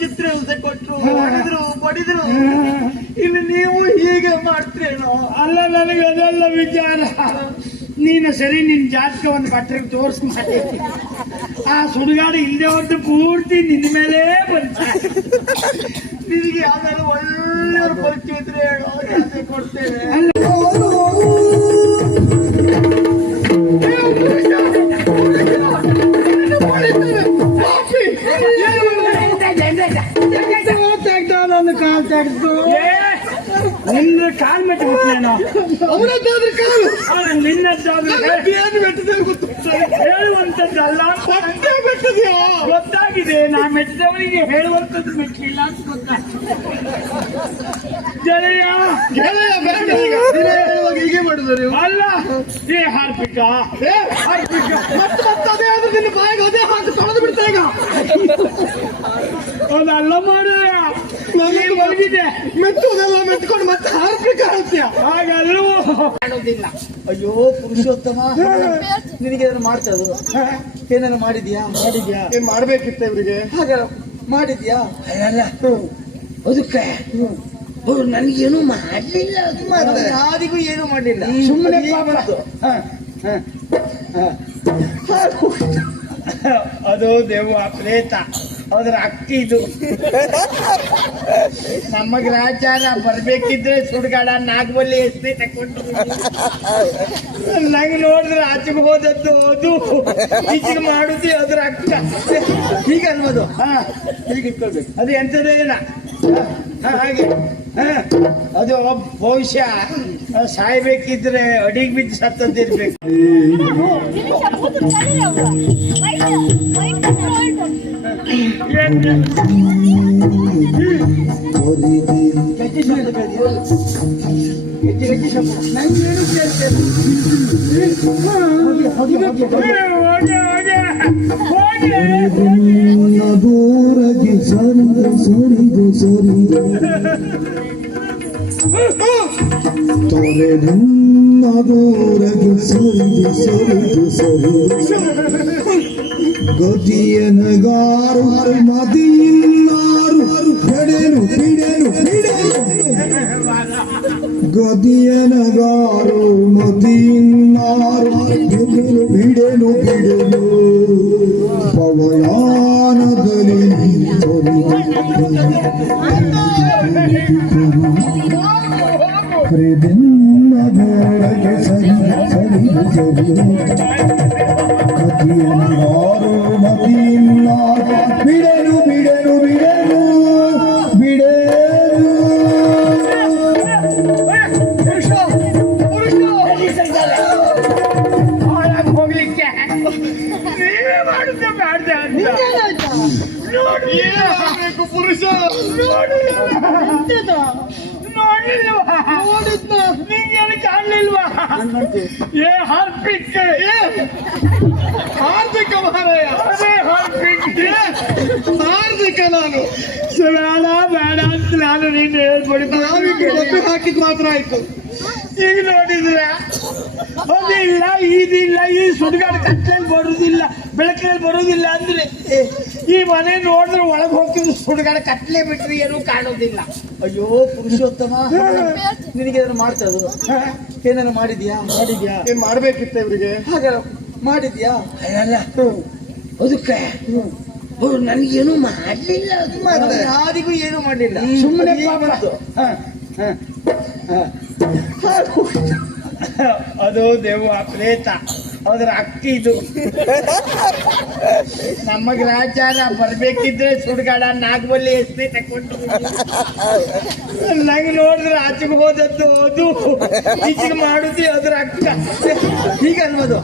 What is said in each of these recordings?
ಚಿತ್ರಹಿಂಸೆ ಕೊಟ್ರು, ಹೊಡೆದ್ರು, ಬಡಿದ್ರು. ಇನ್ನು ನೀವು ಹೀಗೆ ಮಾಡ್ತೀರೇನೋ? ಅಲ್ಲ, ನನಗೆ ಅದೆಲ್ಲ ವಿಚಾರ. ನೀನು ಸರಿ ನಿನ್ ಜಾತಕವನ್ನು ಪತ್ರಿಕೆ ತೋರಿಸ್ತೀನಿ. ಆ ಸುಡುಗಾಡು ಇಲ್ಲದೆ ಹೊರತು ಪೂರ್ತಿ ನಿನ್ನ ಮೇಲೆ ಬಂತ. ನಿನಗೆ ಯಾವ್ದಾದ್ರು ಒಳ್ಳೆಯವ್ರ ಪರಿಚಯ ಇದ್ರೆ ಹೇಳೋ, ಕೊಡ್ತೇನೆ. ಕಾಲ್ ತೆಗೆದು ನಿನ್ನ ಕಾಲ್ ಮೆಟ್ಟಿ ಬಿಟ್ಟೇನೋ? ಅವರದ್ದಾದ್ರೆ ಕಾಲು, ನಿನ್ನದ್ದಾದ್ರೆ ಹೇಳುವಂತದ್ದಲ್ಲ. ಬೆಟ್ಟದ್ಯಾ ಗೊತ್ತಾಗಿದೆ. ನಾ ಮೆಟ್ಟಿದವರಿಗೆ ಹೇಳುವಂತದ್ದು ಮೆಟ್ಟಲಿಲ್ಲ ಅಂತ ಗೊತ್ತಾಗ್ತದೆ. ಗೆಳೆಯ ಗೆಳೆಯ ಬೇಡ, ಹೀಗೆ ಮಾಡಿದ್ರು ಅಲ್ಲ. ಏ ಹಾರ್ಪಿಕ ಮತ್ತೆ ಅದೇ ಆದ್ರೆ ನಿನ್ನ ಬಾಯಿಗೆ ಅದೇ ಹಾಕಿ ತೊಳೆದು ಬಿಡ್ತಾ ಈಗ. ಅದೆಲ್ಲ ಮಾಡ ಮಲಗಿದೆ. ಮೆತ್ತುದೆಲ್ಲ ಮೆತ್ಕೊಂಡು ಮತ್ತೆ ಹಾರ್ಪಿಕ ಹೇಳ್ತೀಯ. ಹಾಗಲ್ಲೂ ಕಾಣೋದಿಲ್ಲ. ಅಯ್ಯೋ ಪುರುಷೋತ್ತಮ, ನಿನಗೆ ಅದನ್ನು ಮಾಡ್ತದ? ಏನಾದ್ರು ಮಾಡಿದ್ಯಾ? ಏನ್ ಮಾಡ್ಬೇಕಿತ್ತ ಇವರಿಗೆ? ಹಾಗೆ ಮಾಡಿದ್ಯಾ? ಅಲ್ಲ ಅದಕ್ಕೆ ಅವ್ರು ನನಗೇನು ಮಾಡಲಿಲ್ಲ. ಯಾರಿಗೂ ಏನು ಮಾಡಲಿಲ್ಲ. ಸುಮ್ಮನೆ ಅದು ದೇವ ಪ್ರೇತ, ಅದ್ರ ಅಕ್ಕಿದು. ನಮ್ಮ ಗ್ರಾಚಾರ ಬರ್ಬೇಕಿದ್ರೆ ಸುಡ್ಗಾಡ ನಾಗಬಲ್ಲಿ ಎಷ್ಟೇ ತಕೊಂಡು ನಂಗೆ ನೋಡಿದ್ರೆ ಆಚೆಗೆ ಹೋದದ್ದು ಅದು, ಈಚೆಗೆ ಮಾಡುದು ಅದ್ರ ಅಕ್ಕ. ಹೀಗೆ ಅನ್ಬೋದು. ಹೀಗೆ ಇಟ್ಕೊಳ್ಬೇಕು. ಅದು ಎಂಥದೇ ಇಲ್ಲ. ಹಾಗೆ ಅದು ಭವಿಷ್ಯ ಸಾಯ್ಬೇಕಿದ್ರೆ ಅಡಿಗೆ ಬಿದ್ದು ಸತ್ತದಿರ್ಬೇಕು. ದೂರಗೆ ಸರಿದು ಸರಿದು ಸರಿದು ತೊರೆ ನಿನ್ನ ದೂರಗೆ ಸರಿದು ಸರಿದು ಸರಿದು ಗತಿಯನಗಾರು ಮದಿಯಿನ್ನಾರು ಬಿಡೆನು ಬಿಡೆನು ಬಿಡೆನು ಗದಿಯನಗಾರು ಮದಿಯಿನ್ನಾರು ಬಿಡೆನು ಬಿಡೆನು ಬಿಡೆನು ಪವಯಾನದಲ್ಲಿ ಹೃದನ್ನ ಗೋಳಗೆ ಸರಿ ಸರಿ ಸರಿ ಕದಿಯನ್ನಾರು ಮದಿಯಿನ್ನಾರು ಬಿಡೆನು ಬಿಡೆನು ಬಿಡೆನು ಬಿಡೆನು. ಹೋಗ್ಲಿಕ್ಕೆ ನೀವೇ ಮಾಡುತ್ತೆ ಮಾಡ್ದೆ ಅಂತ ನೋಡ್ಬೇಕು ಪುರುಷ. ನೋಡಿಲ್ವಾ? ನಿಂಗೇನು ಕಾಣಲಿಲ್ವಾ? ಏ ಹಾರ್ಪಿಕ್, ಹಾರ್ದಿಕ ಮಹಾರಾಯ, ಅದೇ ಹಾರ್ಪಿಕ್. ಹಾರ್ದಿಕ ನಾನು ಬೇಡ ಬೇಡ ಅಂತ ನಾನು ನೀನು ಹೇಳ್ಬಿಡಿ. ನಾವೀಗ ಡಬ್ಬಿ ಹಾಕಿದ್ ಮಾತ್ರ ಆಯ್ತು. ಈಗ ನೋಡಿದ್ರ ಅದಿಲ್ಲ, ಇದಿಲ್ಲ, ಈ ಸುಡುಗಾಡು ಕತ್ತಲಲ್ಲಿ ಬರುದಿಲ್ಲ, ಬೆಳಕಲ್ಲಿ ಬರುದಿಲ್ಲ ಅಂದ್ರೆ ಈ ಮನೆ ನೋಡಿದ್ರೆ ಒಳಗೆ ಹೋಗ್ತಿದ್ರು ಸುಡುಗಾಡು ಕತ್ತಲೆ ಬಿಟ್ರೆ ಏನೂ ಕಾಣೋದಿಲ್ಲ. ಅಯ್ಯೋ ಪುರುಷೋತ್ತಮ, ನಿನಗೆ ಅದನ್ನು ಮಾಡ್ತದ? ಏನಾದ್ರು ಮಾಡಿದ್ಯಾ? ಏನ್ ಮಾಡ್ಬೇಕಿತ್ತ ಇವರಿಗೆ? ಹಾಗೆ ಮಾಡಿದ್ಯಾ? ಅಲ್ಲ ಅದಕ್ಕೆ ಅವ್ರು ನನಗೇನು ಮಾಡಲಿಲ್ಲ. ಯಾರಿಗೂ ಏನು ಮಾಡಲಿಲ್ಲ. ಸುಮ್ಮನೆ ಅದು ದೇವ ಪ್ರೇತ, ಅದ್ರ ಅಕ್ಕಿದು. ನಮ್ಮ ಗ್ರಾಚಾರ ಬರ್ಬೇಕಿದ್ರೆ ಸುಡ್ಗಾಡ ನಾಗಬಲ್ಲಿ ಎಷ್ಟೇ ತಕೊಂಡು ನಂಗೆ ನೋಡಿದ್ರೆ ಆಚೆಗೆ ಹೋದದ್ದು ಅದು, ಈಚೆಗೆ ಮಾಡುದು ಅದ್ರ ಅಕ್ಕ. ಹೀಗೆ ಅನ್ಬೋದು.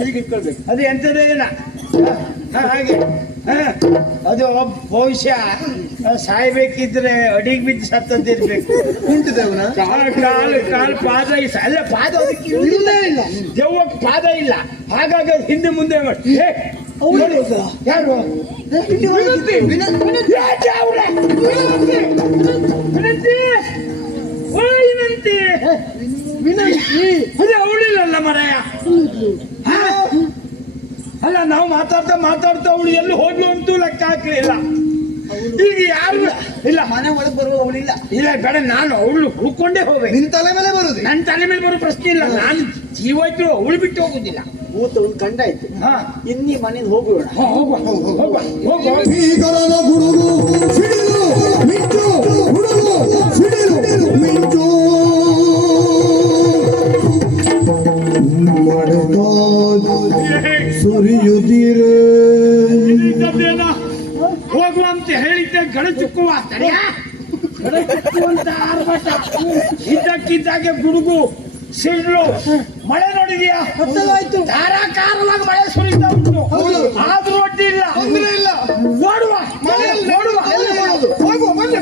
ಹೀಗೆ ಇಟ್ಕೊಳ್ಬೇಕು. ಅದು ಎಂಥದೇ ಇಲ್ಲ. ಹಾಗೆ ಅದು ಭವಿಷ್ಯ ಸಾಯ್ಬೇಕಿದ್ರೆ ಅಡಿಗೆ ಬಿದ್ದು ಸತ್ತದಿರ್ಬೇಕು. ಉಂಟಿದವನ ಕಾಲು ಪಾದ ಅಲ್ಲ, ಪಾದ ಅದಕ್ಕೆ ಇರುವುದೇ ಇಲ್ಲ. ದೆವ್ವಕ್ಕೆ ಪಾದ ಇಲ್ಲ, ಹಾಗಾಗಿ ಅದು ಹಿಂದೆ ಮುಂದೆ ಮಾಡಿ. ಯಾರು? ವಿನಂತಿ. ವಿನಾಯಕಿ ಅದೇ ಅವಳಿಲ್ಲಲ್ಲ ಮರೆಯ. ಅಲ್ಲ ನಾವು ಮಾತಾಡ್ತಾ ಅವಳು ಎಲ್ಲಿ ಹೋದ್ಲು ಅಂತೂ ಲೆಕ್ಕ ಹಾಕ್ಲಿಲ್ಲ. ಈಗ ಯಾರು ಇಲ್ಲ ಮನೆ ಒಳಗೆ ಬರುವ ಅವಳಿಲ್ಲ. ಇಲ್ಲ ಬೇಡ, ನಾನು ಅವಳು ಹುಡ್ಕೊಂಡೇ ಹೋಗ್ಬೇಕು. ನಿನ್ ತಲೆ ಮೇಲೆ ಬರುದು. ನನ್ನ ತಲೆ ಮೇಲೆ ಬರೋ ಪ್ರಶ್ನೆ ಇಲ್ಲ. ನಾನು ಜೀವ ಇದ್ರು ಅವಳು ಬಿಟ್ಟು ಹೋಗುದಿಲ್ಲ. ಭೂತ ಒಂದು ಕಂಡಾಯ್ತು. ಹಾ ಇನ್ನೀ ಮನೆಯಿಂದ ಹೋಗೋಣ. ಹೋಗುವ. ಭೀಕರನ ಗುಡುಗು ಸಿಡಿಲು ಮಿಂಚು ಗುಡುಗು ಸಿಡಿಲು ಮಿಂಚು ಮಳೆಗಾಲ ಸುರಿಯುತ್ತೀರೆ. ಹೋಗುವ ಅಂತ ಹೇಳಿದ್ದೆ ಗಡಚುಕ್ಕುವ ಅಂತ ಆರ್ಭಟ. ಇದ್ದಕ್ಕಿದ್ದಾಗೆ ಗುಡುಗು ಸಿಡ್ಲು ಮಳೆ ನೋಡಿದ್ಯಾ? ಗೊತ್ತಾಯ್ತು. ಧಾರಾಕಾರವಾಗಿ ಮಳೆ ಸುರಿತಾ ಉಂಟು. ಆದ್ರೂ ಅಡ್ಡಿ ಇಲ್ಲ. ಇಲ್ಲ ನೋಡುವ ಮಳೆಯಲ್ಲಿ ನೋಡುವ. ಹೋಗುವ ಬನ್ನಿ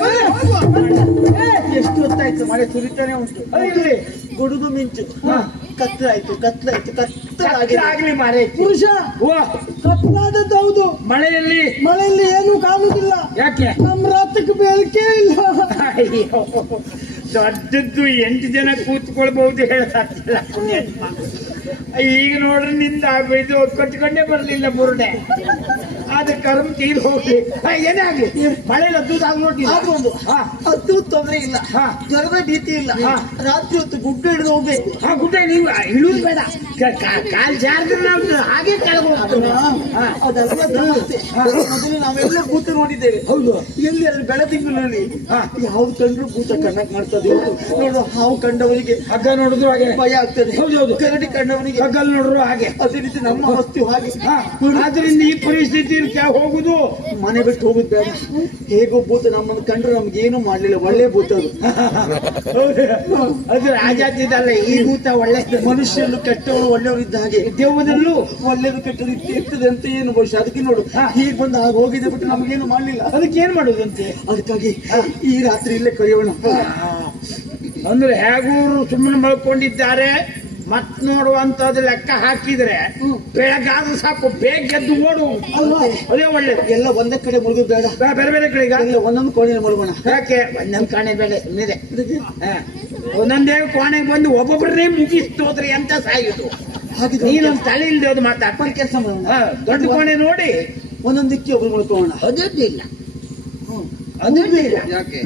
ಎಷ್ಟು ಹೊತ್ತಾಯ್ತು ಮಳೆ ಸುರಿತಾನೆ ಉಂಟು. ಹೌದ್ರಿ, ಗುಡುಗು ಮಿಂಚು. ಕತ್ತಲಾಯ್ತು ಆಗ್ಲಿ ಮಾರೇ ಪುರುಷ. ಕತ್ತಲಾದದ್ದು ಹೌದು. ಮಳೆಯಲ್ಲಿ ಏನು ಕಾಣುದಿಲ್ಲ. ಯಾಕೆ? ನಮ್ಮ ರಾತ್ರಿಗೆ ಬೆಳಕೇ ಇಲ್ಲ. ಅಯ್ಯೋ, ದೊಡ್ಡದ್ದು 8 ಜನ ಕೂತ್ಕೊಳ್ಬಹುದು ಹೇಳಕ್ಕಾಗ್ತಿಲ್ಲ. ಪುಣ್ಯಾತ್ಮ. ಈಗ ನೋಡ್ರಿ ನಿಂದ ಇದು ಕಟ್ಕೊಂಡೇ ಬರ್ಲಿಲ್ಲ ಬುರುಡೆ. ಆದ ಕರ್ಮ ತೀರ್ ಹೋಗ್ಲಿ. ಏನೇ ಆಗ್ಲಿ, ಮಳೆ ಲದ್ದೂದಾಗ ನೋಡಿ ಅದು ತೊಂದ್ರೆ ಇಲ್ಲ. ಜ್ವರದ ಭೀತಿ ಇಲ್ಲ. ರಾತ್ರಿ ಹೊತ್ತು ಗುಡ್ಡ ಹಿಡಿದು ಹೋಗ್ಬೇಕು. ಗುಡ್ಡ ನೀವು ಇಳುವುದು ಬೇಡ. ಕಾಲ್ ಜಾರಿದ್ರೆ ನಾವು ಹಾಗೆ ಕೆಳಗೆ ಹೋಗ್ತೇವೆ. ಮೊದಲು ನಾವೆಲ್ಲ ಭೂತ ನೋಡಿದ್ದೇವೆ. ಹೌದು. ಎಲ್ಲಿ ಅಲ್ಲಿ ಬೆಳದಿಂಗಳಲ್ಲಿ ಯಾವ್ದು ಕಂಡ್ರು ಭೂತ ಕಣ್ಣಕ್ ಮಾಡ್ತದೆ. ನೋಡು, ಹಾವು ಕಂಡವರಿಗೆ ಹಗ್ಗ ನೋಡಿದ್ರು ಹಾಗೆ ಭಯ ಆಗ್ತದೆ. ಹೌದೌದು. ಕರಡಿ ಕಂಡವನಿಗೆ ಹಗ್ಗಲ್ ನೋಡ್ರು ಹಾಗೆ. ಅದೇ ರೀತಿ ನಮ್ಮ ವಸ್ತು ಹಾಗೆ. ಆದ್ರಿಂದ ಈ ಪರಿಸ್ಥಿತಿ ಹೋಗುದು, ಮನೆ ಬಿಟ್ಟು ಹೋಗುದು ಬೇಡ. ಹೇಗೋ ಭೂತ ನಮ್ಮನ್ನು ಕಂಡ್ರೆ ನಮ್ಗೆ ಏನು ಮಾಡ್ಲಿಲ್ಲ. ಒಳ್ಳೆ ಭೂತ ಅದು. ಅದು ರಾಜಾತಿದಲ್ಲ. ಈ ಭೂತ ಒಳ್ಳೆ. ಮನುಷ್ಯರು ಕೆಟ್ಟವರು ಒಳ್ಳೆಯವರು ಇದ್ದ ಹಾಗೆ ದೇವದಲ್ಲೂ ಒಳ್ಳೆಯದು ಕೆಟ್ಟದು ಇರ್ತದೆ ಅಂತ ಏನು ಬಹುಶಃ. ಅದಕ್ಕೆ ನೋಡು, ಹೀಗೆ ಬಂದು ಹಾಗೆ ಹೋಗಿದೆ ಬಿಟ್ಟು ನಮಗೇನು ಮಾಡ್ಲಿಲ್ಲ. ಅದಕ್ಕೆ ಏನ್ ಮಾಡುದಂತೆ? ಅದಕ್ಕಾಗಿ ಈ ರಾತ್ರಿ ಇಲ್ಲೇ ಕರೆಯೋಣ. ಅಂದ್ರೆ ಹೇಗೂ ಸುಮ್ಮನೆ ಮಲ್ಕೊಂಡಿದ್ದಾರೆ. ಮತ್ ನೋಡುವಂತದ್ದು ಲೆಕ್ಕ ಹಾಕಿದ್ರೆ ಬೆಳಗಾದ್ರೂ ಸಾಕು, ಬೇಗ ಗೆದ್ದು ಓಡು. ಅದೇ ಒಳ್ಳೇದು. ಎಲ್ಲ ಒಂದೇ ಕಡೆ ಮುಳುಗೋದು ಬೇಡ. ಬೇರೆ ಬೇರೆ ಕಡೆಗ ಒಂದೊಂದು ಕೋಣೆ ಮಲ್ಗೋಣ. ಯಾಕೆ? ಒಂದೊಂದು ಕಾಣೆ ಬೇಡ ಇದೆ. ಒಂದೊಂದೇ ಕೋಣೆಗೆ ಬಂದು ಒಬ್ಬೊಬ್ಬರನ್ನೇ ಮುಗಿಸ್ತೋದ್ರೆ ಎಂತ ಸಾಯುದು. ಹಾಗೆ ನೀನೊಂದು ತಲೆ ಇಲ್ದೆ ಅದು ಮಾತಾಡ್ಕೊಂಡು ಕೆಲಸ ಮಾಡೋಣ. ದೊಡ್ಡ ಕೋಣೆ ನೋಡಿ ಒಂದೊಂದಿಕ್ಕೆ ಒಬ್ರು ಮಲ್ಕೋಣ. ಅದಿಲ್ಲ. ಅದಿಲ್ಲ. ಯಾಕೆ?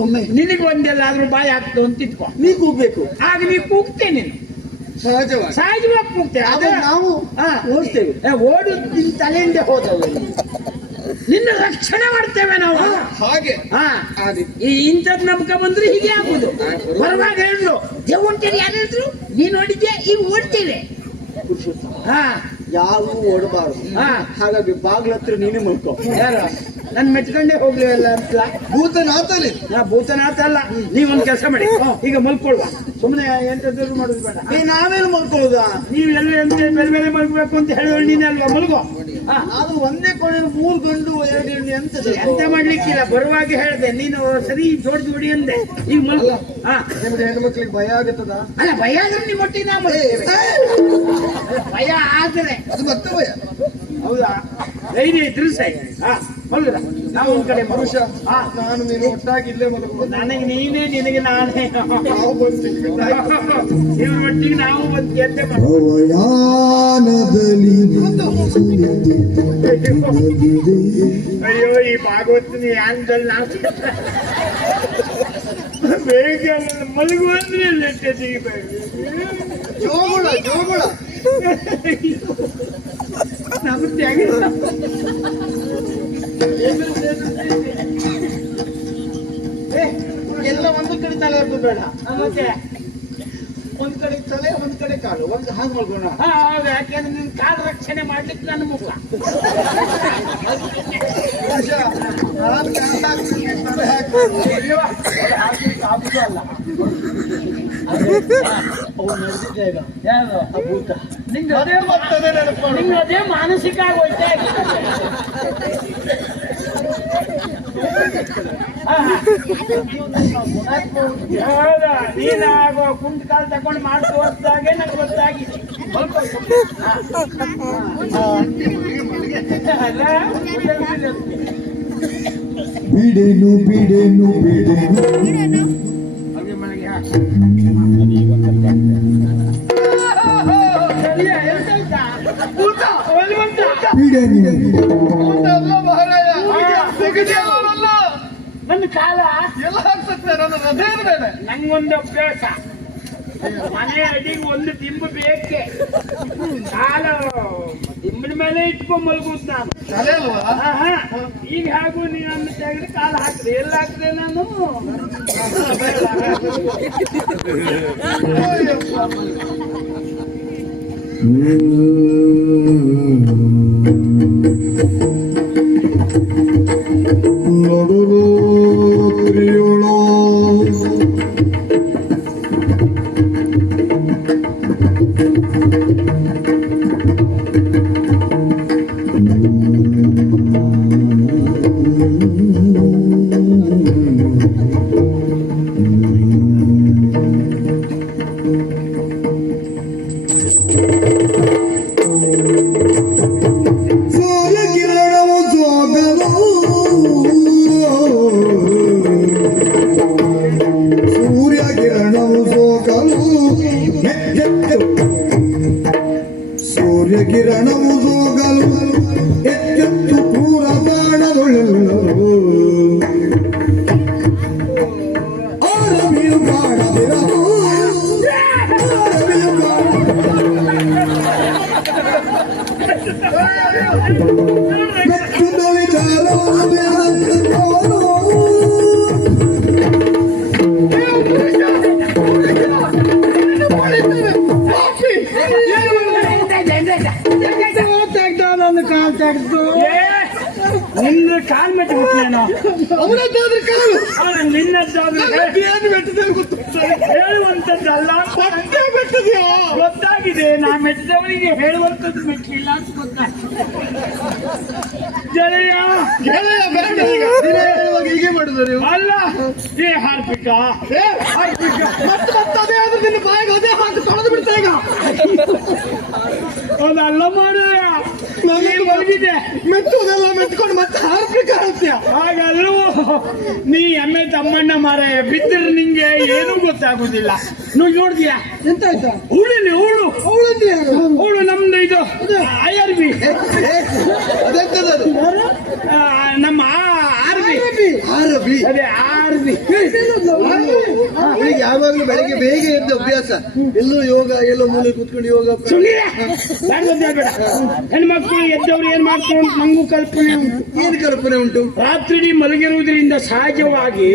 ಒಮ್ಮೆ ನಿನಗೆ ಒಂದೆಲ್ಲಾದ್ರೂ ಬಾಯಿ ಆಗ್ತು ಅಂತ ಇಟ್ಕೊ. ನೀ ಕೂಗ್ಬೇಕು. ಆಗ ನೀ ಕೂಗ್ತೇನೆ. ನೀನು ಸಹಜವಾಗಿ ಕೂಗ್ತೇವೆ. ಆದ್ರೆ ನಾವು ಓಡ್ತೇವೆ. ಓಡು ನಿನ್ನ ತಲೆಯಿಂದ ಹೋದವು. ನಿನ್ನ ರಕ್ಷಣೆ ಮಾಡ್ತೇವೆ ನಾವು. ಹಾಗೆ ಈ ಇಂಥದ್ ನಮ್ಕ ಬಂದ್ರೆ ಹೀಗೆ ಆಗುದು. ಬರುವಾಗ ಹೇಳು, ದೇವಂತೇಳಿ ಯಾರು ಹೇಳಿದ್ರು ನೀನ್ ನೋಡಿದ್ಯಾ, ಈಗ ಓಡ್ತೇವೆ. ಯಾರು ಓಡಬಾರದು. ಹಾಗಾಗಿ ಬಾಗ್ಲ ಹತ್ರ ನೀನೇ ಮಲ್ಕೋ. ಯಾರು ನನ್ ಮೆಚ್ಕೊಂಡೇ ಹೋಗ್ಲಿಲ್ಲ ಅಂತ ಭೂತನಾಥಲ್ಲಿ. ಭೂತನಾಥ ಅಲ್ಲ. ನೀವೊಂದ್ ಕೆಲಸ ಮಾಡಿ, ಈಗ ಮಲ್ಕೊಳ್ವ. ಸುಮ್ಮನೆ ಎಂತದ್ರು ಮಾಡೋದು ಬೇಡ. ನಾವೇನು ಮಲ್ಕೊಳ್ಳೋದ? ನೀವು ಎಲ್ಲ ಬೇರೆ ಬೇರೆ ಮಲ್ಕೋಬೇಕು ಅಂತ ಹೇಳಿದ್ರೆ ನೀನೇ ಅಲ್ವಾ ಮಲ್ಗೋ. ನಾನು ಒಂದೇ ಕೋಣೆ 3 ಗಂಡು 2 ಹೆಣ್ಣು. ಎಂತ ಮಾಡ್ಲಿಕ್ಕಿಲ್ಲ. ಬರುವಾಗ ಹೇಳ್ದೆ ನೀನು ಸರಿ ಜೋಡಿ ಅಂದೆ. ಈಗ ಮಲ್ಗೋ. ನಿಮ್ಗೆ ಹೆಣ್ಣು ಮಕ್ಳಿಗೆ ಭಯ ಆಗತ್ತದ? ಅಲ್ಲ, ಭಯ ಆದ್ರೆ ನೀವು ಒಟ್ಟಿಗೆ ನಾವು ಭಯ ಆದ್ರೆ ಅದು ಮತ್ತೆ ಭಯ. ಹೌದಾ? ಧೈರ್ಯ ಇದ್ರು ಸರಿ. ಮಲ್ಗದ. ನಾವು ಒಂದ್ ಕಡೆ ಪುರುಷ ನಾನು ನೀನು ಒಟ್ಟಾಗಿ ಇಲ್ಲೇ ಮಲ್ಕೋಬಹುದು. ನನಗೆ ನೀನೇ, ನಿನಗೆ ನಾನೇ. ನಾವು ಬಂದು ಇವ್ರ ಮಟ್ಟಿಗೆ ನಾವು ಬಂದು ಎದ್ದೆ ಅವಯಾನದಲ್ಲಿ ಅಯ್ಯೋ, ಈ ಭಾಗವತನ ಯಾಂದಲ್ಲಿ ನಾವು ಬೇಗ ಮಲಗು ಅಂದ್ರೆ ಲೆಕ್ಕ ತೆಗಿಬೇಕು. ಜೋಗುಳ ನಮಗೆ ಎಲ್ಲ ಒಂದು ಕಡೆ ತಲೆ ಹಾಕೋದು ಬೇಡ. ಮತ್ತೆ ಒಂದ್ ಕಡೆ ತಲೆ, ಒಂದ್ ಕಡೆ ಕಾಲು, ಒಂದು ಹಾಗೆ ಮಲ್ಗೋಣ. ಹೌದು. ಯಾಕೆಂದ್ರೆ ನಿನ್ ಕಾಲು ರಕ್ಷಣೆ ಮಾಡ್ಲಿಕ್ಕೆ ನನ್ನ ಮುಖ. ಅದೇ ಮಾನಸಿಕ ಆಗೋಯ್ತೆ. ಹೌದಾ? ನೀನಾಗ ಕುಂಟ ಕಾಲು ತಗೊಂಡು ಮಾಡಿ ತೋರಿಸಿದಾಗೆ ನಂಗೆ ಗೊತ್ತಾಗಿದೆ. ಬಿಡೆನು ಬಿಡೆನು ಬಿಡೆನು ಹಾಗೆ ಮನೆಗೆ ಪೀಡೆ ನೀನೆ. ನನ್ನ ಕಾಲ ಎಲ್ಲ ಹಾಕ್ಸತ್ತೆ ನನ್ನ ಹೃದಯ ಬೇಡ. ನಂಗೊಂದು ಅಭ್ಯಾಸ, ಮನೆ ಅಡಿಗೆ ಒಂದು ದಿಂಬು ಬೇಕೆ, ಕಾಲ ದಿಂಬಿನ ಮೇಲೆ ಇಟ್ಕೊಂಡ್ ಮಲ್ಗುದ್ ನಾನು. ತಲೆ ಅಲ್ವಾ? ಆಹಾ, ಈಗ ಹಾಗೂ ನೀನು ಅನ್ನ ತೆಗೆದು ಕಾಲ ಹಾಕಿದೆ, ಎಲ್ಲ ಹಾಕಿದೆ ನಾನು. ನಡುರಾತ್ರಿಯೊಳೋ ಸೂರ್ಯಕಿರಣವು ಸೋಗಲು ಸೂರ್ಯಕಿರಣವು ಸೋಕಲು ಸೂರ್ಯಕಿರಣವು ಸೋಗಲು ಎಚ್ಚೆತ್ತು ಕ್ರೂರ ಬಾಣದೊಳೆಲ್ಲರು ಆರಮಿಯು ಕಾಣದಿರಲು ಆರಮಿಯು ಮೆಚ್ಚುದ ವಿಚಾರವೇ ನನ್ನ ಕಾಲ್ ತೆಗೆದು ನಿನ್ನ ಕಾಲ್ ಮೆಟ್ಟಿ ಬಿಟ್ಲೇನೋ. ಅವನದ್ದಾದ್ರೆ ಕಾಲು ನಿನ್ನದ್ದಾದ್ರೆ ಏನು ಮೆಟ್ಟಿದೆ ಗೊತ್ತು ಹೇಳುವಂತದ್ದಲ್ಲ, ಪಟ್ಟೆ ಮೆಟ್ಟಿದ್ಯಾ? ಗೊತ್ತಾಗಿದೆ. ನಾ ಮೆಟ್ಟಿದವರಿಗೆ ಹೇಳುವಂತದ್ದು ಮೆಟ್ಟಲಿಲ್ಲ ಅಂತ ಗೊತ್ತಾಗಿದೆ. ಗೆಳೆಯ ಗೆಳೆಯ ಬೇಡ ಈಗ. ನೀನೇ ಹೇಳುವಾಗ ಹೀಗೆ ಮಾಡುದು ನೀವು. ಅಲ್ಲ, ಏ ಹಾರ್ಪಿಕ ಮತ್ತೆ ಅದೇ ಆದ್ರೆ ನಿನ್ನ ಬಾಯಿಗೆ ಅದೇ ಹಾಕಿ ತೊಳೆದು ಬಿಡ್ತಾ ಈಗ. ಅದಲ್ಲ ಮಾಡ ಮಲಗಿದೆ ಮೆಚ್ಚುವುದೆಲ್ಲ ಮೆಚ್ಕೊಂಡು ಮತ್ತೆ ಹಾರ್ಪಿಕ ಹೇಳ್ತೀಯ. ಹಾಗಲ್ಲೂ ನೀ ಎಮ್ಮೆ ತಮ್ಮಣ್ಣ ಮಾರ ಬಿದ್ದರೆ ನಿಂಗೆ ಏನೂ ಗೊತ್ತಾಗುದಿಲ್ಲ. ನೀವು ನೋಡ್ತೀಯಾ ಎಂತ ಆಯ್ತಾ? ಹುಳಿಲಿ ಹುಳು ಅವಳಂದ್ರೆ ಯಾರು? ಹುಳು ನಮ್ದು ಇದು IRB, ಅದೆಂತದದು? ನಮ್ಮ RB, ಆರಬಿ. ಅದೇ RB. ಅವಳಿಗೆ ಯಾವಾಗಲೂ ಬೆಳಗ್ಗೆ ಬೇಗ ಎದ್ದು ಅಭ್ಯಾಸ. ಎಲ್ಲೋ ಯೋಗ, ಎಲ್ಲೋ ಮೂಲೆ ಕೂತ್ಕೊಂಡು ಯೋಗ. ಬೇಡ, ಹೆಣ್ಮಕ್ಳು ಎದ್ದವ್ರು ಏನ್ ಮಾಡ್ತಾರೆ ಅಂತ ನಂಗೂ ಕಲ್ಪನೆ ಉಂಟು. ಏನು ಕಲ್ಪನೆ ಉಂಟು? ರಾತ್ರಿ ಮಲಗಿರುವುದರಿಂದ ಸಹಜವಾಗಿ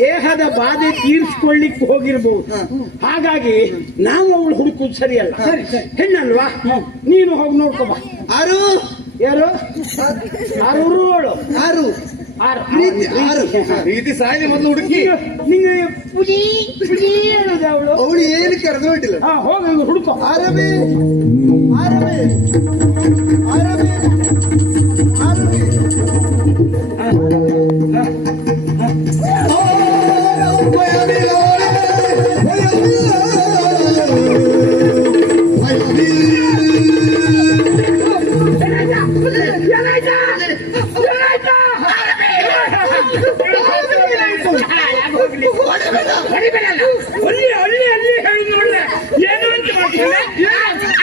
ದೇಹದ ಬಾಧೆ ತೀರಿಸಿಕೊಳ್ಳಿಕ್ಕೆ ಹೋಗಿರ್ಬಹುದು. ಹಾಗಾಗಿ ನಾವು ಅವಳು ಹುಡುಕುದು ಸರಿಯಲ್ಲ. ಹೆಣ್ಣಲ್ವಾ, ನೀನು ಹೋಗಿ ನೋಡ್ಕೊಬಾ. ಆರು ಯಾರು ಅವಳು ಆರು ಪ್ರೀತಿ ಆರು ಪ್ರೀತಿ ಸಾಯಲಿ ಮೊದಲು ಹುಡುಕಿ. ನಿಂಗೆ ಪುಡಿ ಪುಡಿ ಹೇಳುದು ಅವಳು. ಅವಳು ಏನು ಕರೆದು ಬಿಟ್ಟಿಲ್ಲ. ಹೋಗಿ ಹುಡುಕೋ. ಆರಬಿ ಆರಬಿ ಆರಬಿ ಆರಬಿ. ಅಲ್ಲಿ ಹೇಳುದು ನೋಡ್ರೆ ಏನು ಅಂತ ಮಾಡ್ತೀನಿ.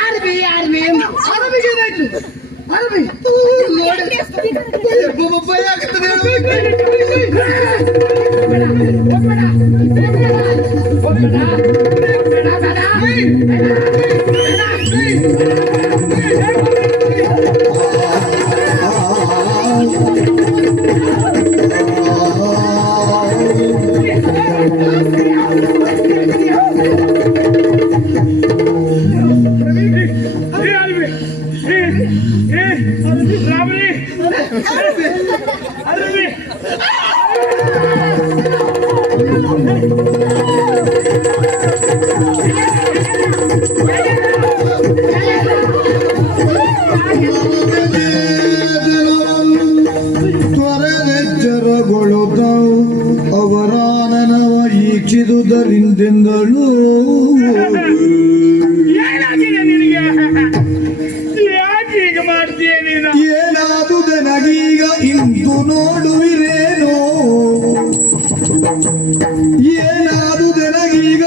ಆರಬಿಗೆ ಏನಾಯ್ತು? ಆರಬಿ ನೋಡಿ ಭಯ ಆಗುತ್ತದೆ. ತ್ವರೆಚ್ಚರಗೊಳ್ಳುತ್ತವು ಅವರಾನನವ ಈಕ್ಷಿದುದರಿಂದೆಂದಳು. ಏನಾಗಿದೆ ನಿನಗೆ? ಯಾಕೆ ಈಗ ಮಾಡ್ತೀಯ ನೀನು? ಏನಾದುದೆ ನಗೀಗ ಇಂದು ನೋಡುವಿರೇನೋ, ಏನಾದುದೆ ನಗೀಗ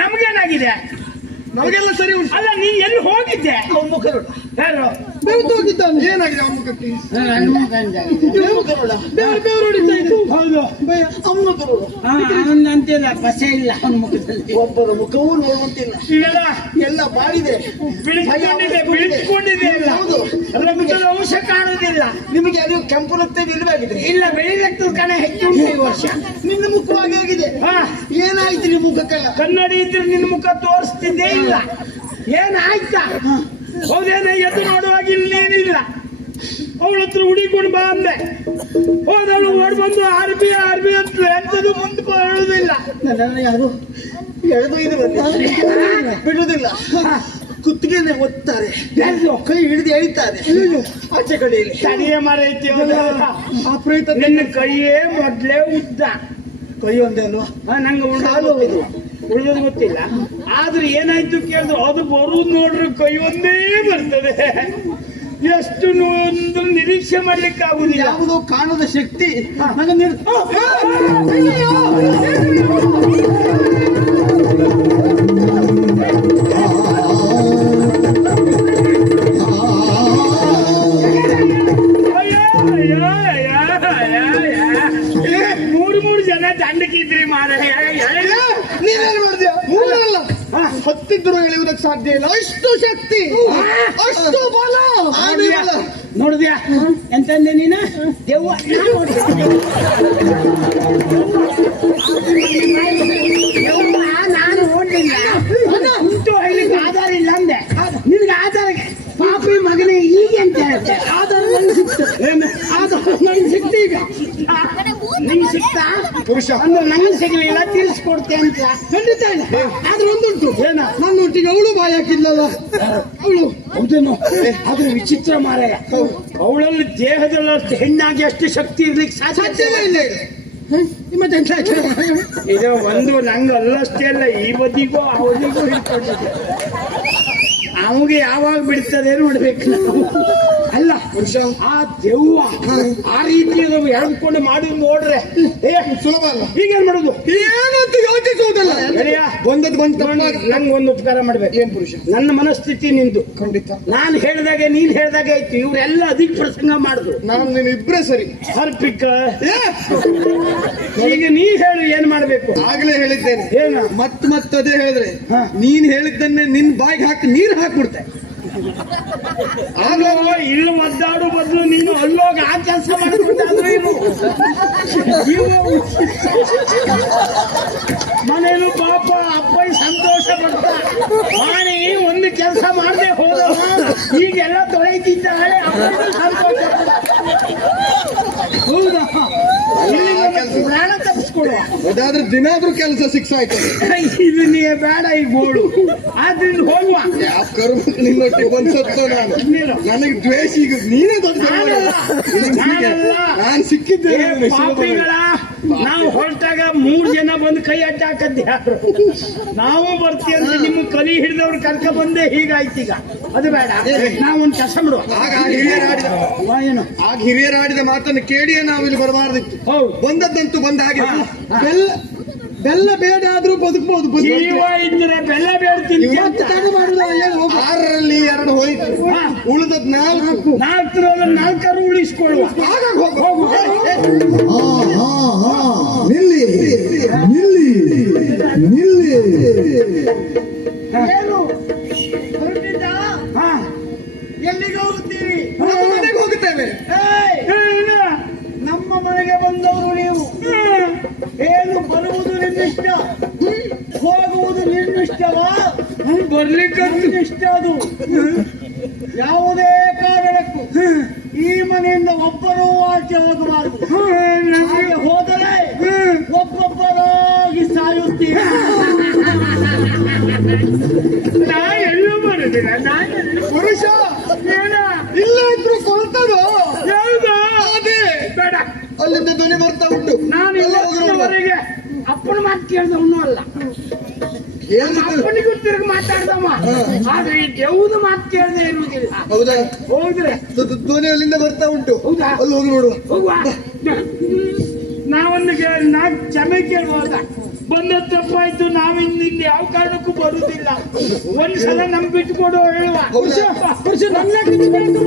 ನಮ್ಗೇನಾಗಿದೆ? ನಮಗೆಲ್ಲ ಸರಿ ಉಂಟು. ಅಲ್ಲ ನೀ ಎಲ್ಲಿ ಹೋಗಿದ್ದೆ? ಅವ್ನ ಮುಖ ನೋಡ, ಯಾರು? ಬೆವ್ತು ಹೋಗಿದ್ದಾನೆ. ಏನಾಗಿದೆ ಅವನ ಮುಖಕ್ಕೆ? ಇವ್ನ ಮುಖ ನೋಡ, ಬೆವರು ಹೊಡಿತಾ ಇದೆ. ಹೌದು, ಅವನ ಮುಖ ನೋಡು. ಅವನಂತಿಲ್ಲ ಪಸೆ ಇಲ್ಲ ಅವನ ಮುಖದಲ್ಲಿ. ಒಬ್ಬರ ಮುಖವೂ ನೋಡುವಂತಿಲ್ಲ, ಇವೆಲ್ಲ ಎಲ್ಲ ಬಾಡಿದೆ, ಬಿಳಿಸ್ಕೊಂಡಿದೆ ಎಲ್ಲ. ಹೌದು. ರಕ್ತದ ಅಂಶ ಕಾಣುವುದಿಲ್ಲ. ನಿಮಗೆ ಅದು ಕೆಂಪು ರಕ್ತ ಇಲ್ಲವಾಗಿದೆ. ಇಲ್ಲ, ಬಿಳಿ ರಕ್ತದ ಕಣ ಹೆಚ್ಚು ಉಂಟು ಈ ವರ್ಷ. ನಿನ್ನ ಮುಖವಾಗಿ ಆಗಿದೆ. ಹಾ, ಏನಾಯ್ತು ನಿಮ್ಮ ಮುಖಕ್ಕೆಲ್ಲ? ಕನ್ನಡಿ ಇದ್ರೆ ನಿನ್ನ ಮುಖ ತೋರಿಸ್ತಿದ್ದೇ ಇಲ್ಲ. ಏನಾಯ್ತಾ? ಹೌದೇನ? ಎದ್ದು ನೋಡುವಾಗ ಇಲ್ಲೇನಿಲ್ಲ. ಅವಳ ಹತ್ರ ಹುಡಿಕೊಂಡು ಬಾ ಅಂದೆ, ಹೋದವಳು ಓಡ್ ಬಂದು ಆರ್ಬಿ ಅಂತ ಎಂತದು ಮುಂದೆ ಬರುವುದಿಲ್ಲ. ನನ್ನನ್ನು ಯಾರು ಎಳೆದೊಯ್ದು ಬಿಡುವುದಿಲ್ಲ, ಕುತ್ತಿಗೆನೆ ಒತ್ತಾರೆ, ಕೈ ಹಿಡಿದು ಎಳಿತಾರೆ ಆಚೆ ಕಡೆಯಲ್ಲಿ. ತಡಿಯ ಮರೈತಿ ಆಪ್ರೇತ. ನಿನ್ನ ಕೈಯೇ ಮೊದ್ಲೇ ಉದ್ದ. ಕೈ ಒಂದೇ ಅಲ್ವಾ? ನಂಗೆ ಉಳಿದೋದು ಗೊತ್ತಿಲ್ಲ. ಆದ್ರೆ ಏನಾಯ್ತು ಕೇಳಿದ್ರು, ಅದು ಬರುದು ನೋಡ್ರಿ ಕೈ ಒಂದೇ ಬರ್ತದೆ. ಎಷ್ಟು ಒಂದು ನಿರೀಕ್ಷೆ ಮಾಡ್ಲಿಕ್ಕೆ ಆಗುದಿಲ್ಲ. ಯಾವುದೋ ಕಾಣದ ಶಕ್ತಿ ನನಗೆ ಮೂರು ಜನ ದಂಡಕ್ಕಿದ್ರಿ ಮಾರ. ನೀನೇನು ಮಾಡಿದ್ಯಾ? ಮೂರಲ್ಲ, ಹತ್ತಿದ್ರು ಎಳೆಯುವುದಕ್ಕೆ ಸಾಧ್ಯ ಇಲ್ಲ. ಅಷ್ಟು ಶಕ್ತಿ, ಅಷ್ಟು ಬಲ. ನೋಡಿದ್ಯಾ ಎಂತಂದೆ ನೀನ? ದೆವ್ವ ನಾನು ನೋಡ್ಲಿಲ್ಲ. ಉಂಟು ಹೇಳಿಕ್ಕೆ ಆಧಾರ ಇಲ್ಲ ಅಂದೆ. ನಿನ್ಗೆ ಆಧಾರ ಪಾಪಿ ಮಗನೇ ಈಗ ಅಂತ ಹೇಳ್ತೆ. ಆಧಾರ ನಂಗೆ ಸಿಕ್ತು. ಆಧಾರ ನಂಗೆ ಸಿಕ್ತು. ಈಗ ನಿಂಗೆ ಸಿಕ್ತಾ? ಪುರುಷ ಅಂದ್ರೆ ನಂಗೆ ಸಿಗಲಿಲ್ಲ, ತಿಳಿಸ್ಕೊಡ್ತೆ ಅಂತ. ಖಂಡಿತ ಇಲ್ಲ. ಆದ್ರೆ ಒಂದುಂಟು, ಏನ? ನನ್ನ ಒಟ್ಟಿಗೆ ಅವಳು ಬಾಯಿ ಹಾಕಿದ್ಲಲ್ಲ ಅವಳು. ಹೌದೇನು? ಆದ್ರೆ ವಿಚಿತ್ರ ಮಾರಾಯ. ಅವಳಲ್ಲಿ ದೇಹದಲ್ಲಿ ಅಷ್ಟು ಹೆಣ್ಣಾಗಿ ಅಷ್ಟು ಶಕ್ತಿ ಇರ್ಲಿಕ್ಕೆ ಸಾಧ್ಯವೇ ಇಲ್ಲ. ಮತ್ತೆ ಎಂತ ಆಯ್ತು? ಇದು ಒಂದು ನಂಗೆ ಅಲ್ಲಷ್ಟೇ ಅಲ್ಲ, ಈ ಬದಿಗೂ ಆ ಬದಿಗೂ ಹಿಡ್ಕೊಂಡಿದ್ದೆ. ಅವಾಗ ಯಾವಾಗ ಬಿಡ್ತದೆ ನೋಡ್ಬೇಕು ನಾವು. ಅಲ್ಲ ಪುರುಷ ಆ ದೆವ್ವ ಆ ರೀತಿ ಎಳ್ಕೊಂಡು ಮಾಡಿ ನೋಡ್ರೆ ಸುಲಭ ಅಲ್ಲ. ಈಗೇನ್ ಮಾಡುದು? ಏನಂತ ಯೋಚಿಸುವುದಲ್ಲ. ಬಂದದ್ದು ಬಂದ. ನಂಗೆ ಒಂದು ಉಪಕಾರ ಮಾಡ್ಬೇಕು. ಏನ್ ಪುರುಷ? ನನ್ನ ಮನಸ್ಥಿತಿ ನಿಂದು. ಖಂಡಿತ. ನಾನು ಹೇಳ್ದಾಗೆ ನೀನ್ ಹೇಳ್ದಾಗೆ ಆಯ್ತು. ಇವ್ರೆಲ್ಲ ಅಧಿಕ ಪ್ರಸಂಗ ಮಾಡಿದ್ರು. ನಾನು ನೀನು ಇಬ್ರೇ ಸರಿ. ಹರ್ಪಿಕ ಈಗ ನೀ ಹೇಳು ಏನ್ ಮಾಡ್ಬೇಕು? ಆಗ್ಲೇ ಹೇಳಿದ್ದೇನೆ. ಏನ? ಮತ್ತದೇ ಹೇಳಿದ್ರೆ ಹಾ. ನೀನ್ ಹೇಳಿದ್ದನ್ನೇ ನಿನ್ ಬಾಯಿಗೆ ಹಾಕಿ ನೀರು ಹಾಕ್ಬಿಡ್ತೆ. ಅಲ್ಲೋ ಇಲ್ಲಿ ಒದ್ದಾಡು ಬದಲು ನೀನು ಅಲ್ಲೋಗ ಆ ಕೆಲಸ ಮಾಡ್ಬಿಟ್ಟಾದ್ರೆ ಮನೇನು ಪಾಪ ಅಪ್ಪಯ್ಯ ಸಂತೋಷ ಪಡ್ತ ಮಾಡಿ ಒಂದು ಕೆಲಸ ಮಾಡದೆ ಹೋದ ಈಗೆಲ್ಲ ತೊಳೆತಿದ್ದಾಳೆ. ಸಂತೋಷ ಹೌದಾ? ಪ್ರಾಣ ತಪ್ಪಿಸ್ಕೊಡುವ. ಅದಾದ್ರೆ ದಿನಾದ್ರೂ ಕೆಲಸ ಸಿಕ್ಸ್ ಆಯ್ತು. ಇದು ನೀ ಬೇಡ ಈ ಗೋಳು. ಆದ್ರಿಂದ ಹೋಗುವ. ಯಾವ ಕರ್ಮ ನಿನ್ನೊಟ್ಟಿಗೆ ಬಂದ್ಸತ್ತೋ ನಾನು. ನನಗೆ ದ್ವೇಷ. ಈಗ ನೀನೇ ದೊಡ್ಡ ನಾನು ಸಿಕ್ಕಿದ್ದೇನೆ. ಪಾಪಿಗಳ ನಾವು ಹೊರಟಾಗ 3 ಜನ ಬಂದು ಕೈ ಅಡ್ಡ ಹಾಕದ್ದೆ ಯಾರು? ನಾವು ಬರ್ತೀವಿ ಅಂತ ನಿಮ್ಮ ಕಲಿ ಹಿಡಿದವ್ರು ಕರ್ಕ ಬಂದೆ. ಹೀಗಾಯ್ತೀಗ ಅದು ಬೇಡ. ನಾವೊಂದು ಕೆಲಸ ಮಾಡುವ. ಆಗ ಏನು? ಹಿರಿಯರಾಡಿದ ಮಾತನ್ನು ಕೇಳಿಯೇ ನಾವು ಇಲ್ಲಿ ಬರಬಾರ್ದಿತ್ತು. ಹೌದು, ಬಂದದ್ದಂತೂ ಬಂದ ಹಾಗೆ. ಬೆಲ್ಲ ಬೇಡ ಆದ್ರೂ ಬದುಕಬಹುದು. ಜೀವ ಇದ್ರೆ ಬೆಲ್ಲ ಬೇಡ್ತೀನಿ. 6ರಲ್ಲಿ 2 ಹೋಯ್ತು, ಉಳಿದದ್ 4. 4 ಉಳಿಸ್ಕೊಳ್ಳುವ. ಹೋಗುವ. ನಿಲ್ಲಿ ನಿಲ್ಲಿ ನಿಲ್ಲಿ. ಏನು ಹೊರಟಿದ್ದ? ಎಲ್ಲಿಗೆ ಹೋಗುತ್ತೀರಿ? ನಮ್ಮ ಮನೆಗೆ ಹೋಗುತ್ತೇವೆ. ನಮ್ಮ ಮನೆಗೆ ಬಂದವರು ನೀವು. ಏನು ಬರುವುದು ನಿರ್ದಿಷ್ಟ, ಹೋಗುವುದು ನಿರ್ದಿಷ್ಟವಾ? ಬರ್ಲಿಕ್ಕೆ ಇಷ್ಟ. ಅದು ಯಾವುದೇ ಕಾರಣಕ್ಕೂ ಈ ಮನೆಯಿಂದ ಒಬ್ಬರೂ ಆಚೆ ಹೋಗಬಾರದು. ಹಾಗೆ ಹೋದರೆ ಒಬ್ಬೊಬ್ಬರಾಗಿ ಸಾಯುತ್ತೀವಿ. ನಾ ಎಲ್ಲೂ ಬರುದಿಲ್ಲ. ಪುರುಷ ಏನ ಇಲ್ಲ ಇದ್ರು ಕೊಲ್ತದೋ ಯಾವ್ದು? ಅದೇ ಬೇಡ. ಅಲ್ಲಿಂದ ಧ್ವನಿ ಬರ್ತಾ ಉಂಟು. ನಾನು ಇವತ್ತಿನವರೆಗೆ ಅಪ್ಪನ ಮಾತು ಕೇಳಿದವನು ಅಲ್ಲ. ಅಪ್ಪನಿಗೂ ತಿರುಗಿ ಮಾತಾಡ್ದಮ್ಮ. ಆದ್ರೆ ಈ ದೇವ್ದ ಮಾತು ಕೇಳದೆ ಇರುವುದಿಲ್ಲ. ಹೌದಾ? ಹೋದ್ರೆ ಧ್ವನಿ ಅಲ್ಲಿಂದ ಬರ್ತಾ ಉಂಟು. ಹೌದಾ? ಅಲ್ಲಿ ಹೋಗಿ ನೋಡುವ. ಹೋಗುವ. ನಾವೊಂದು 4 ಕ್ಷಮೆ ಕೇಳುವಾಗ ಬಂದ ತಪ್ಪಾಯ್ತು, ನಾವಿಂದ ಇಲ್ಲಿ ಯಾವ ಕಾರಣಕ್ಕೂ ಬರುದಿಲ್ಲ. ಒಂದ್ಸಲ ನಮ್ ಬಿಟ್ಕೊಡು ಹೇಳುವ. ನನ್ನ ಲೆಕ್ಕಕ್ಕೆ ಬೇಕು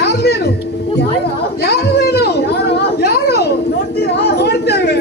ಯಾರು ನೀನು? ಯಾರು ನೀನು? ಯಾರು? ನೋಡ್ತೀರಾ? ನೋಡ್ತೇವೆ.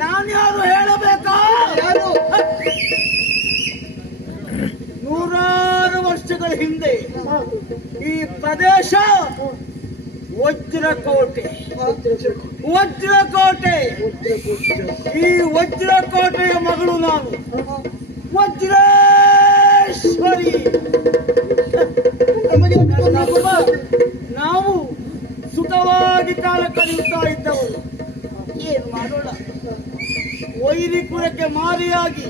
ನಾನ್ಯಾರು ಹೇಳಬೇಕಾ? ನೂರಾರು ವರ್ಷಗಳ ಹಿಂದೆ ಈ ಪ್ರದೇಶ ವಜ್ರಕೋಟೆ. ಈ ವಜ್ರಕೋಟೆಯ ಮಗಳು ನಾನು, ವಜ್ರೇಶ್ವರಿ. ನಾವು ಸುಖವಾಗಿ ಕಾಲ ಕಳೆಯುತ್ತಾ ಇದ್ದವರು. ಏನು ಮಾಡೋಣ, ವೈರಿಕುಲಕ್ಕೆ ಮಾರಿಯಾಗಿ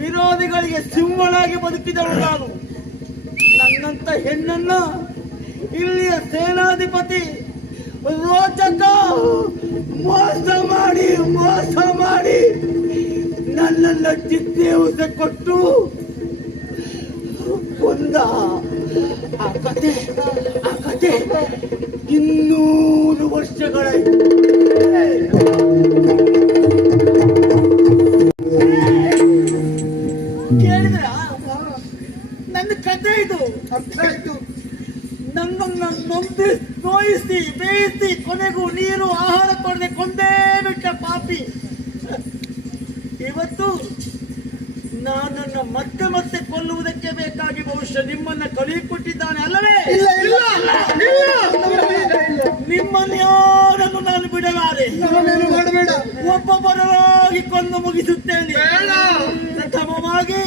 ವಿರೋಧಿಗಳಿಗೆ ಸಿಂಹಳಾಗಿ ಬದುಕಿದಳು ನಾನು. ನನ್ನಂತ ಹೆಣ್ಣನ್ನ ಇಲ್ಲಿಯ ಸೇನಾಧಿಪತಿ ರೋಚಕ ಮೋಸ ಮಾಡಿ ನನ್ನನ್ನ ಚಿತ್ತೇವಸೆ ಕೊಟ್ಟು ಕೊಂದ. ಆ ಕತೆ 200 ವರ್ಷಗಳಾಯ್ತು. ಕೇಳಿದ್ರ ನನ್ನ ಕತೆ ಇದು? ಅರ್ಥ ಆಯ್ತು. ನನ್ನನ್ನು ನೊಂದಿ ನೋಯಿಸಿ ಬೇಯಿಸಿ ಕೊನೆಗೂ ನೀರು ಆಹಾರ ಕೊಡದೆ ಕೊಂದೇ ಬಿಟ್ಟ ಪಾಪಿ ಇವತ್ತು ನಾನನ್ನು ಮತ್ತೆ ಕೊಲ್ಲುವುದಕ್ಕೆ ಬೇಕಾಗಿ ಬಹುಶಃ ನಿಮ್ಮನ್ನ ಕಳುಹಿಕೊಟ್ಟಿದ್ದಾನೆ ಅಲ್ಲವೇ? ನಿಮ್ಮನ್ನು ಯಾರನ್ನು ನಾನು ಬಿಡಲಾರೆ. ಮಾಡಬೇಡ. ಒಬ್ಬೊಬ್ಬರಾಗಿ ಕೊಂದು ಮುಗಿಸುತ್ತೇನೆ. ಪ್ರಥಮವಾಗಿ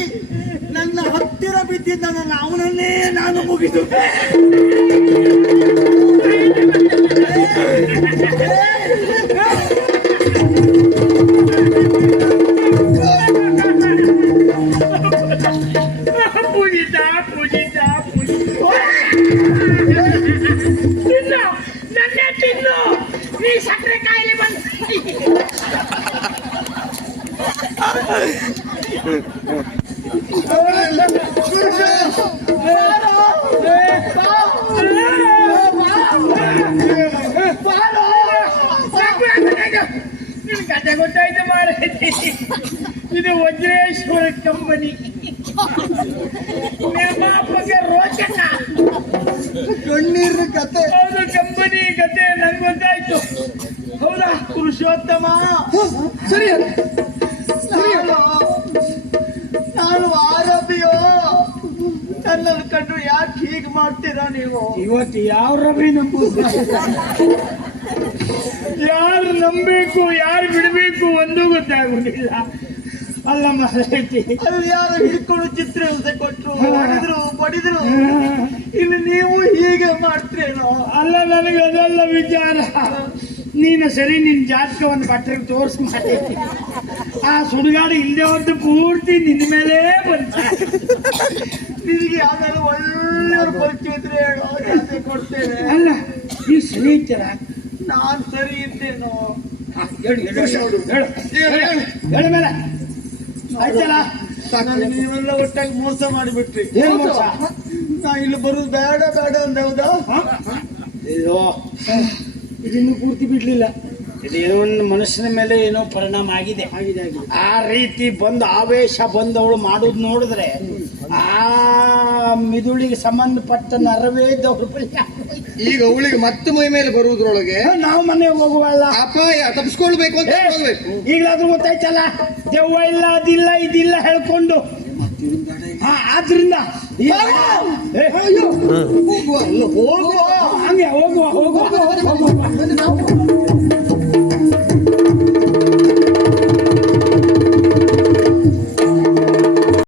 ನನ್ನ ಹತ್ತಿರ ಬಿದ್ದಿದ್ದ ನನ್ನ ಅವನನ್ನೇ ನಾನು ಮುಗಿಸುತ್ತೇನೆ. ತಿನ್ನು ನೀ ಸಕ್ಕರೆ ಕಾಯಿಲೆ ಬಂದು ಕತೆ ಗೊತ್ತಾಯ್ತು ಮಾರೈತಿ. ಇದು ವಜ್ರೇಶ್ವರ ಕಂಪನಿ ನಿರ್ಮಾಪಕ ರೋಚಕ. ಕಣ್ಣೀರಿನ ಕತೆ. ಹೌದು, ಕಂಪನಿ ಕತೆ ನಂಗೆ ಗೊತ್ತಾಯ್ತು. ಹೌದಾ ಪುರುಷೋತ್ತಮ? ಸರಿ. ನಾನು ಆರೋಪಿಯೋ? ನನ್ನನ್ನು ಕಂಡು ಯಾಕೆ ಹೀಗೆ ಮಾಡ್ತೀರಾ ನೀವು? ಇವತ್ತು ಯಾವ ರವಿ ನಂಬುದು, ಯಾರು ನಂಬಬೇಕು ಯಾರು ಬಿಡಬೇಕು ಒಂದೂ ಗೊತ್ತಾಗುದಿಲ್ಲ. ಅಲ್ಲ ಮಾರೈತಿ, ಅಲ್ಲಿ ಯಾರು ಹಿಡ್ಕೊಂಡು ಚಿತ್ರಹಿಂಸೆ ಕೊಟ್ರು, ಬಡಿದ್ರು. ಇನ್ನು ನೀವು ಹೀಗೆ ಮಾಡ್ತೀರೇನೋ? ಅಲ್ಲ, ನನಗೆ ಅದೆಲ್ಲ ವಿಚಾರ. ನೀನು ಸರಿ ನಿನ್ ಜಾತಕವನ್ನು ಭಟ್ರಿಗೆ ತೋರಿಸಿ ಮಾತೈತಿ. ಆ ಸುಡುಗಾಡು ಇಲ್ಲದೆ ಹೊರತು ಪೂರ್ತಿ ನಿನ್ನ ಮೇಲೆ ಬಂತ. ನಿನಗೆ ಯಾವ್ದಾದ್ರು ಒಳ್ಳೆಯವ್ರ ಪರಿಚಯ ಇದ್ರೆ ಹೇಳೋ, ಜಾಸ್ತಿ ಕೊಡ್ತೇನೆ. ಅಲ್ಲ, ಈ ಸರಿ ಇರ್ತೀರ? ನಾನ್ ಸರಿ ಇರ್ತೇನೋ? ಹೇಳು ಮೇಲೆ ಆಯ್ತಲ್ಲ. ನನಗೆ ನೀವೆಲ್ಲ ಒಟ್ಟಾಗಿ ಮೋಸ ಮಾಡಿಬಿಟ್ರಿ. ಏನ್ ಮೋಸ? ನಾ ಇಲ್ಲಿ ಬರುದು ಬೇಡ ಅಂದ. ಹೌದಾ? ಅಯ್ಯೋ, ಇದನ್ನು ಪೂರ್ತಿ ಬಿಡ್ಲಿಲ್ಲ. ಇದೇನೋ ಒಂದು ಮನುಷ್ಯನ ಮೇಲೆ ಏನೋ ಪರಿಣಾಮ ಆಗಿದೆ. ಆ ರೀತಿ ಬಂದು ಆವೇಶ ಬಂದವಳು ಮಾಡೋದು ನೋಡಿದ್ರೆ ಆ ಮಿದುಳಿಗೆ ಸಂಬಂಧಪಟ್ಟ ನರವೇ ದೌರ್ಬಲ್ಯ. ಈಗ ಅವಳಿಗೆ ಮತ್ತೆ ಮೈ ಮೇಲೆ ಬರುವುದ್ರೊಳಗೆ ನಾವು ಮನೆಗೆ ಹೋಗುವಲ್ಲ, ಅಪಾಯ ತಪ್ಪಿಸ್ಕೊಳ್ಬೇಕು ಅಂತ ಹೋಗ್ಬೇಕು. ಈಗಲಾದ್ರೂ ಗೊತ್ತಾಯ್ತಲ್ಲ, ದೆವ್ವ ಇಲ್ಲ ಅದಿಲ್ಲ ಇದಿಲ್ಲ ಹೇಳ್ಕೊಂಡು. ಆದ್ರಿಂದ ಹೋಗುವ ಅಲ್ಲ, ಹೋಗುವ ಹಂಗೆ ಹೋಗುವ ಹೋಗುವ.